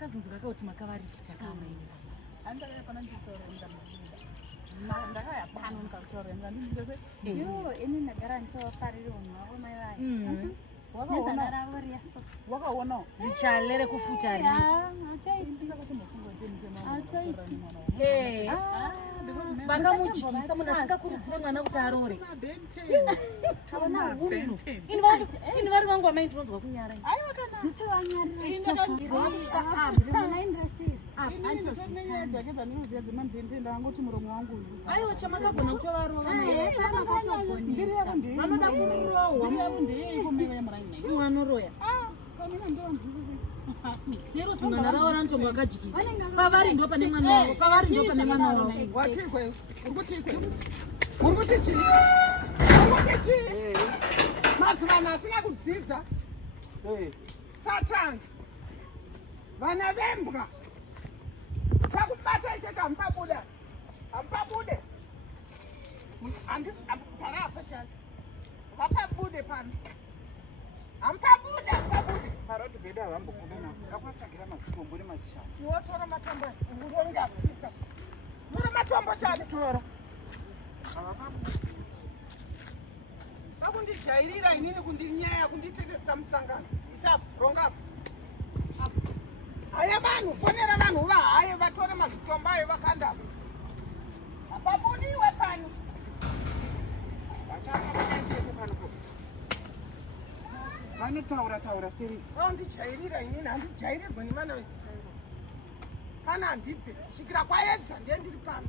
Kazunzuka kuti makavarikita kama ini. Andaka kana nditoronda. Ndakaya pano ndakatoronda ndindoze. Yo ini nagara nchofariri umwe mai vai. Wakaona zichalere kufutari. Vakamudyisa munhu asingakurudzire mwana kuti arore. Ini vari vangu vamai ndinonzwa kunyara. Aiwa chamakagona kutovarova vanoda kurohwa vanoroya neruzi mwana ravo ranotongo akajikisa pavari ndo pane mwana wavo pavari ndo pane mwana wavo mazivana asina kudzidza satani vana vembwa chakubata icheka hampabude parapa chacho vapabude pano hampabude paroti bedu havambofunda navo ndakwatsvagira mazikombo nemazishanu wotora matombo ngongapisa tora matombo chani tora vakundijairira inini kundinyaya kunditetesa musangano isapo rongapo haya vanhu fonera vanhu vahaye vatore mazitombo ayo vakandapa hapabudiwe pano vachaaachete panopo vanotaura seri ndijairira inini handijairirwe nemana veisraeri pana handibve kusvikira kwaedza ndiye ndiri pano